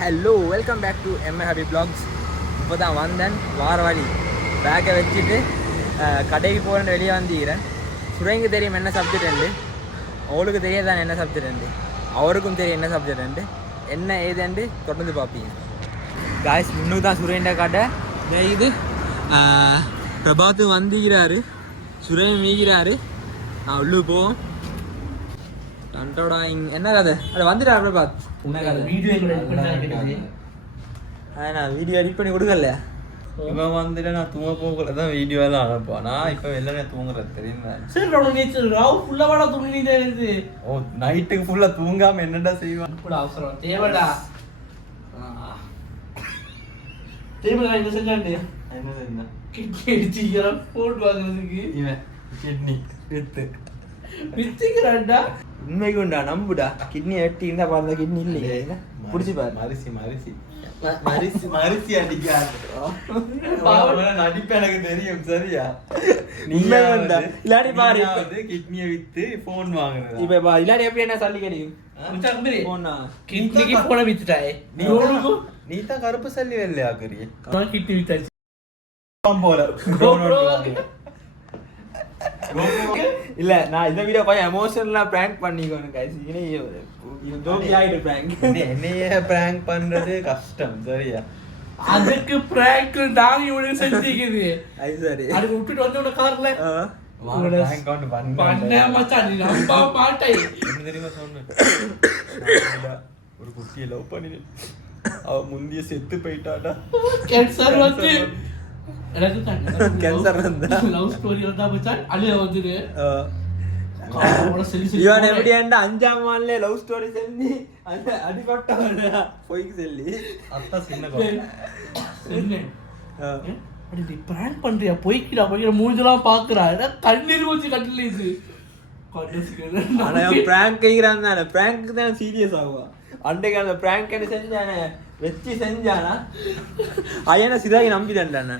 Hello welcome back to MA hobby blogs. இப்போ தான் வந்தேன் வார வழி பேக்கை வச்சுட்டு கடைக்கு போகிறேன்னு வெளியே வந்துக்கிறேன். சுரேங்கு தெரியும் என்ன சப்ஜெக்ட் உண்டு, அவளுக்கு தெரியாதான் என்ன சப்ஜெக்ட் உண்டு, அவருக்கும் தெரியும் என்ன சப்ஜெக்ட் உண்டு, என்ன ஏதுண்டு தொடர்ந்து பார்ப்பீங்க. காய்ஸ் முன்னுக்கு தான் சுரேண்ட கடை இது. பிரபாத்து வந்துக்கிறாரு, சுரேன் மீகிறாரு. நான் உள்ளு போவோம். என்ன கதை அது வந்துட்டா பிரபாத்? என்ன கதை? நான் வீடியோ எடிட் பண்ணி கொடுக்கல. இவன் வந்துட்டு நான் தூங்க போகல தான் வீடியோ எல்லாம் அனுப்புவான். நான் இப்போ வெளில தூங்குறது தெரியுமா? ஓ நைட்டுக்கு ஃபுல்லா தூங்காம என்னடா செய்வான்? அவசரம் தேவைடா. என்ன செஞ்சாண்டு என்ன செஞ்சா? கிட்னி அடிச்சுக்கிறான் போட்டு வாங்குறதுக்கு. இவன் கிட்னி வித்துக்கிறான்டா. உண்மைக்கு உண்டா நம்புடா. கிட்னி வெட்டி இருந்தா பாருங்க, கிட்னி இல்லையே. பிடிச்சி பாரு. மரிசி அடிக்காது நடிப்பு எனக்கு தெரியும். சரியா? இல்லாடி பாரு கிட்னியை வித்து போன் வாங்குறது. இப்ப இல்லாடி எப்படி என்ன சல்லி கிடைக்கும்? கிட்னிக்கு போன வித்துட்டாயே. நீ தான் கருப்பு சல்லி வெள்ளையா கறி கிட்னி வித்தாச்சு போல. இல்ல நான் இந்த வீடியோ போய் எமோஷனலா பிராங்க் பண்ணிக்கணும் गाइस. இது ஜோடி ஆயிடு பிராங்க். என்னைய பிராங்க் பண்றது கஷ்டம். சரியா? அதுக்கு பிராங்க் நான் இவனுக்கு செஞ்சிக்குது. ஐ சரி. அதுக்கு விட்டுட்டு வந்தோட கார்ல பிராங்க் கவுண்ட் பண்ண மச்சான். நீ நம்ப மாட்டே. என்ன தெரியுமா சொன்னேன்? ஒரு குட்டியை லவ் பண்ணி அவ முந்திய செத்து போயிட்டாடா. கேன்சர் வந்து எனக்கு கேன்சர் வந்தா லவ் ஸ்டோரி வந்தா மச்சான் அழிய வந்துரு. இவன் எப்படி ஏண்டா 5ஆம் மான்ல லவ் ஸ்டோரி செஞ்சு அந்த அடிபட்டவனா போய்க்கு சொல்லி அத்தா சின்ன அடி நீ பிராங்க் பண்றியா? போய்க்கிடா மூஞ்செல்லாம் பாக்குறா. கண்ணீர் ஊச்சி கட்டில இது ஆனா பிராங்க் கைக்கிறான் தானே. பிராங்க் தான் சீரியஸ் ஆகும். அன்றைக்கு அந்த பிராங்க் என்ன செஞ்சானே வச்சு செஞ்சானா ஐயனை சிதாகி நம்பிதான்டாண்ணா.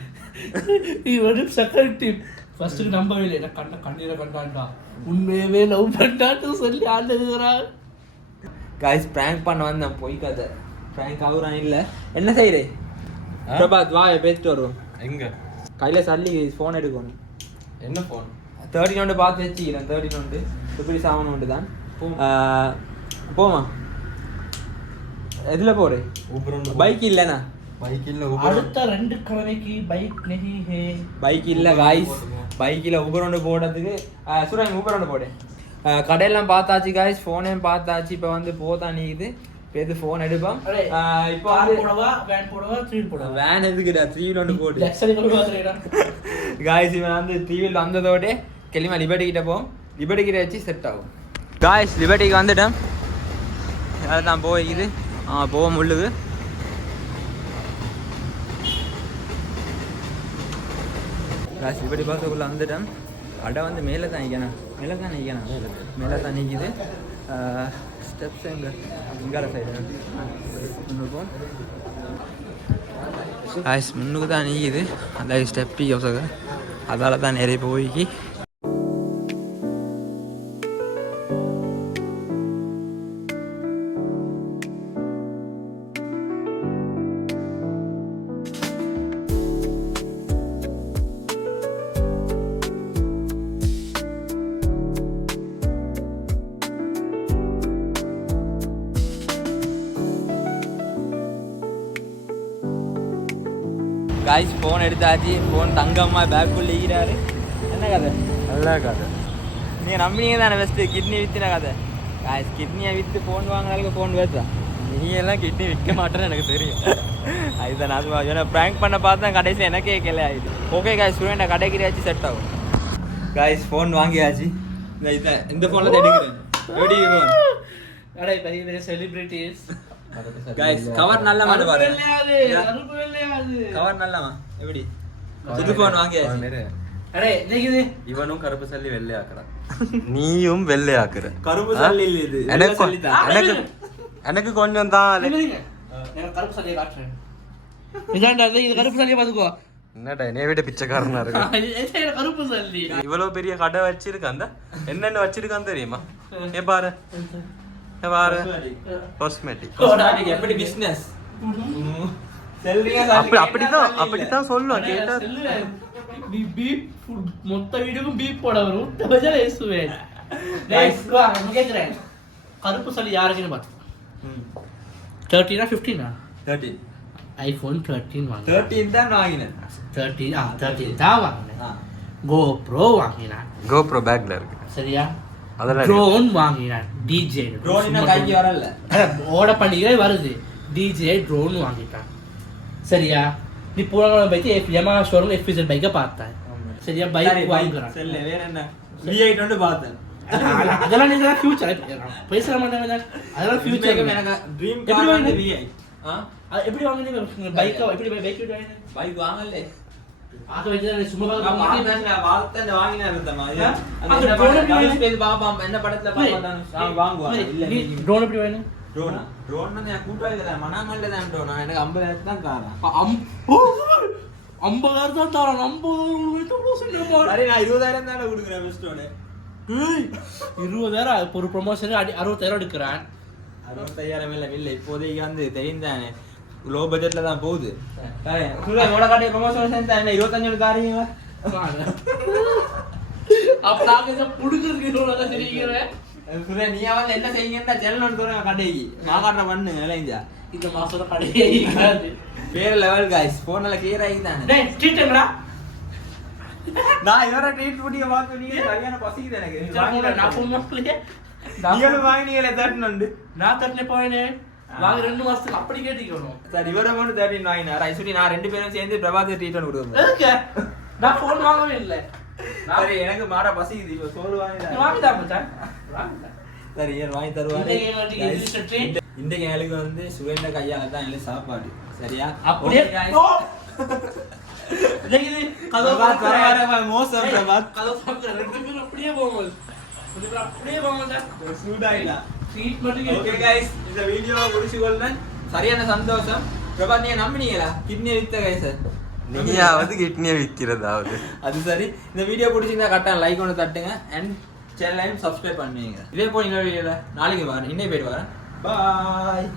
இவனு செகண்ட் டீம் ஃபர்ஸ்ட்டுக்கு நம்பவே இல்லை. என்ன கண்ணீரை கண்டான்டா, உண்மையவே லவ் பண்ணான்னு சொல்லி ஆளுகிறான். गाइस பிராங்க் பண்ண வந்தேன். போய் கதை பிராங்க் ஆகுறான். இல்லை என்ன செய்யறே பிரபாத்? வா பேசிட்டு வருவோம். எங்க கையில சல்லி ஃபோன் எடுக்கணும். என்ன ஃபோன்? 13 பார்த்து வச்சுக்கிறேன். 13 எப்படி சாமன் ஒன்று தான். போமா எதுல போறே? பைக் இல்லனா? பைக் இல்ல. அடுத்த 2 கிழமைக்கு பைக் நஹி ஹே. பைக் இல்ல गाइस. பைக்கில் ஊபர் ஒன்று போடுறதுக்கு சுரேன் ஊபர் ஒன்று போடு. கடையெல்லாம் பார்த்தாச்சு गाइस, ஃபோனையும் பார்த்தாச்சு. இப்போ வந்து போதா நீ இது பேது ஃபோன் எடுப்போம். இப்போ போடவா வேன் போடவா 3 போடவா? வேன் எதுக்குடா 3 ஒன்று போடு. லெக்சரி கொடுவாதேடா गाइस இவன் வந்து 3 வந்ததோட கிளம்பி லிபர்ட்டி கிட்ட போவோம். லிபர்ட்டி கிட்ட வச்சு செட் ஆகும். गाइस லிபர்ட்டிக்கு வந்துட்டேன். அதான் போய்க்குது. போவோம் உள்ளுக்கு. காசு இப்படி பார்க்கக்குள்ள வந்துட்டேன். அடை வந்து மேலே தான் நிற்கணும். மேலே தான் நிற்கிது. ஸ்டெப்ஸ் எங்கே இங்கால சைடு முன்னுக்கும் காய்ஸ் முன்னுக்கு தான் நிற்கிது. அந்த ஸ்டெப்பி யோசக அதால் தான் நிறைய போய்க்கு. गाइस ஃபோன் எடுத்தாச்சு. ஃபோன் தங்கம்மா பேக்குள்ளே ஈகிறாரு. என்ன கதை? நல்ல கதை. நீங்கள் நம்பினீங்க தானே ஃபஸ்ட்டு கிட்னி விற்றுன கதை. गाइस கிட்னியை விற்று ஃபோன் வாங்கினாலும் ஃபோன் வேஸ்டா. நீ எல்லாம் கிட்னி விற்க மாட்டேன்னு எனக்கு தெரியும். அதுதான் அது ஏன்னா ப்ராங்க் பண்ண பார்த்து தான் கடைசியில் எனக்கே கேட்கல ஆகிடுது. ஓகே गाइस சுரேன் கடைக்கிறியாச்சு செட் ஆகும். गाइस ஃபோன் வாங்கியாச்சு. இந்த ஃபோனில் தான் எடுக்கிறேன். எப்படி ஃபோன்? அடே பெரிய பெரிய செலிபிரிட்டிஸ் गाइस கவர் நல்ல மாடு பாரு. கருப்பு வெள்ளையாது. கவர் நல்லமா எப்படி? புது ஃபோன் வாங்கியாச்சு. அடே இன்னைக்கு இவனும் கருப்பு சல்லி வெள்ளையாக்குறான். நீயும் வெள்ளையாக்குற. கருப்பு சல்லி இல்ல இது. எனக்கு கொஞ்சம் தான். நான் கருப்பு சல்லியை காட்டுறேன். இதான்டா இது கருப்பு சல்லியை பாத்துக்கோ. என்னடா என்னைய விட பிச்சைக்காரனா இருக்கு. கருப்பு சல்லி இவ்வளவு பெரிய கடை வச்சிருக்கான். என்னென்ன வச்சிருக்கான்னு தெரியுமா? பாரு பாரு காஸ்மெட்டிக். எப்படி பிசினஸ் அப்படித்தான் சொல்லுவோம் கேட்டா நீ பீப் மொத்த வீடியோக்கும் பீப் போட வரும் தவஜா ஏசுவேன் கேக்குறேன் கருப்பு சொல்லி யாருக்குன்னு பார்த்தோம் 13 15 13 ஐபோன் 13 வாங்க 13 தான் வாங்கினேன் 13 தான் வாங்கினேன் GoPro வாங்கினேன் GoPro பேக்ல இருக்கு சரியா அதெல்லாம் ட்ரோன் வாங்கினேன் டிஜே ட்ரோன் கைக்கு வரல ஓட பண்டிகை வருது டிஜே ட்ரோன் வாங்கிட்டான் சரியா நீ போன பைக் யமா ஷோரூம் எஃபிசெட் பைக்கை பார்த்தேன் சரியா பைக் வாங்குறான் செல்ல வேற என்ன V8 வந்து பார்த்தேன் அதெல்லாம் நீங்க ஃபியூச்சர் பேசற மாட்டாங்க அதெல்லாம் ஃபியூச்சர் எனக்கு ட்ரீம் கார் வந்து V8 எப்படி வாங்குனீங்க பைக் எப்படி பைக் பைக் வாங்கல பாக்க வச்சா சும்மா வாழ்த்த வாங்கினா இருந்தமா அந்த ட்ரோன் பேசி பாப்பா என்ன படத்துல பாப்பாதான் வாங்குவாங்க இல்ல நீ ட்ரோன் எப்படி வேணும் ட்ரோனா ட்ரோன் வந்து எனக்கு கூட்டாளில தான் மனாமல்ல தான் ட்ரோனா எனக்கு 50000 தான் காரா 50,000 தான் தரேன் 50,000 சரி நான் 20000 தான கொடுக்குறேன் பெஸ்டோட 20,000 ஒரு ப்ரமோஷன் 60,000 எடுக்கிறேன் 65,000 இல்ல இப்போதைக்கு வந்து தெரிந்தானே லோ பட்ஜெட்ல தான் போகுது சுரே ஓட காட்டி ப்ரமோஷன் செஞ்சா என்ன 25 தாரீங்க அப்ப நாங்க புடுக்குறதுக்கு இவ்வளவு தெரியுறேன் சுரே நீ வந்து என்ன செய்யுங்கன்னா செல்லணும் தோற கடைக்கு நான் காட்டுற பண்ணு இல்லையா இந்த மாசத்துல கடையே இருக்காது வேற லெவல் गाइस போன்ல கிளியர் ஆயிட்டானே டேய் ட்ரீட்ங்கடா நான் இவர ட்ரீட் புடிய பார்த்து நீங்க சரியான பசிக்குது எனக்கு நான் ஃபோன் பண்ணலையே நீங்க வாங்கினீங்களே 13 நான் தட்டனே போயினே வாங்க 2 மாசத்துக்கு அப்படி கேட்டிக்கணும் சார் இவர மட்டும் 13 வாங்கினார் ஐசுடி நான் ரெண்டு பேரும் சேர்ந்து பிரபாகர் ட்ரீட் கொடுத்தோம் ஓகே நான் ஃபோன் வாங்கவே இல்ல சரி எனக்கு மாற பசிக்குது இப்ப சோறு வாங்கிடா வாங்கிடா மச்சான் வாங்கிடா சரி ஏன் வாங்கி தருவாரு இந்த இந்த கேளுக்கு வந்து சுரேந்திர கையால தான் இல்ல சாப்பாடு சரியா அப்படியே देखिए कदम बात कर रहा है मौसम का बात कदम ரெண்டு பேரும் அப்படியே போவோம் அப்படியே போவோம் சூடாயிடா ட்ரீட்மென்ட் ஓகே गाइस இந்த வீடியோ முடிச்சுக்கொள்ளேன் சரியான சந்தோஷம் பிரபா நீங்க நம்பினீங்களா கிட்னி வித்த गाइस நீயாவது கிட்னியை விற்கிறதாவது அது சரி இந்த வீடியோ பிடிச்சிருந்தா கரெக்டாக லைக் ஒன்று தட்டுங்க அண்ட் சேனலையும் சப்ஸ்கிரைப் பண்ணுவீங்க இதே போல் இன்னொரு வீடியோவில் நாளைக்கு வரேன் இன்னே போயிட்டு வரேன் பாய்